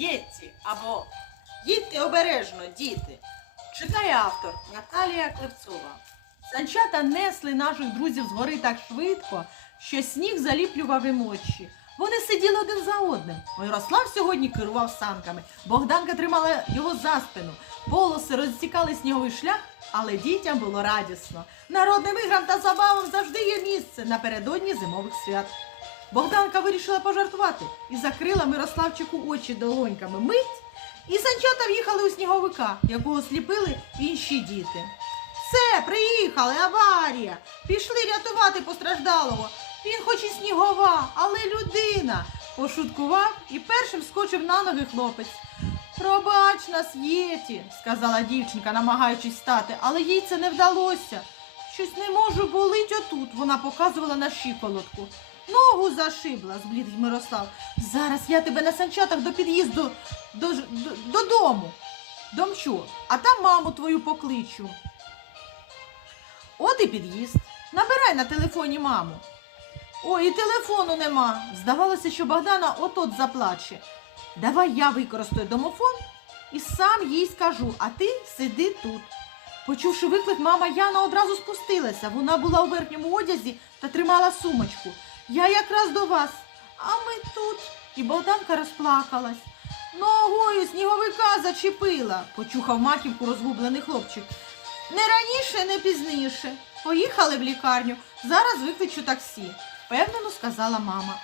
Діти або їдьте обережно, діти. Читає автор Наталія Клепцова. Санчата несли наших друзів з гори так швидко, що сніг заліплював їм очі. Вони сиділи один за одним. Мирослав сьогодні керував санками. Богданка тримала його за спину. Полоси розсікали сніговий шлях, але дітям було радісно. Народним іграм та забавам завжди є місце напередодні зимових свят. Богданка вирішила пожартувати і закрила Мирославчику очі долоньками. Мить, і санчата в'їхали у сніговика, якого сліпили інші діти. Все, приїхали, аварія. Пішли рятувати постраждалого. Він хоч і снігова, але людина. Пошуткував і першим скочив на ноги хлопець. Пробач нас, Єті, сказала дівчинка, намагаючись стати, але їй це не вдалося. Щось не можу болить отут, вона показувала на щиколотку. Ногу зашибла, зблід Мирослав. Зараз я тебе на санчатах до під'їзду до, до, додому. Домчу, а там маму твою покличу. От і під'їзд. Набирай на телефоні маму. Ой, і телефону нема. Здавалося, що Богдана от-от заплаче. Давай я використаю домофон і сам їй скажу, а ти сиди тут. Почувши виклик, мама Яна одразу спустилася. Вона була у верхньому одязі та тримала сумочку. Я якраз до вас, а ми тут. І Богданка розплакалась. Ногою сніговика зачепила, почухав маківку розгублений хлопчик. Не раніше, не пізніше. Поїхали в лікарню. Зараз викличу таксі, впевнено сказала мама.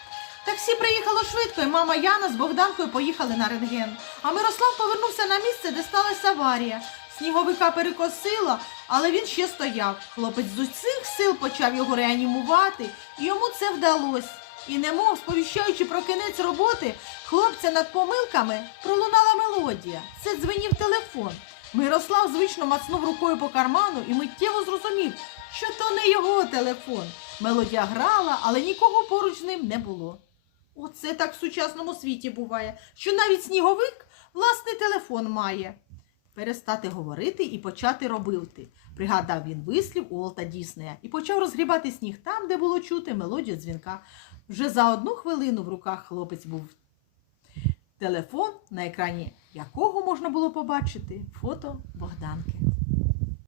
Таксі приїхало швидко, і мама Яна з Богданкою поїхали на рентген. А Мирослав повернувся на місце, де сталася аварія. Сніговика перекосило, але він ще стояв. Хлопець з усіх сил почав його реанімувати, і йому це вдалося. І немов сповіщаючи про кінець роботи, хлопця над помилками пролунала мелодія. Це дзвенів телефон. Мирослав звично мацнув рукою по карману і миттєво зрозумів, що то не його телефон. Мелодія грала, але нікого поруч з ним не було. Оце так в сучасному світі буває, що навіть сніговик власний телефон має. Перестати говорити і почати робити. Пригадав він вислів Уолта Діснея і почав розгрібати сніг там, де було чути мелодію дзвінка. Вже за одну хвилину в руках хлопець був телефон, на екрані якого можна було побачити фото Богданки.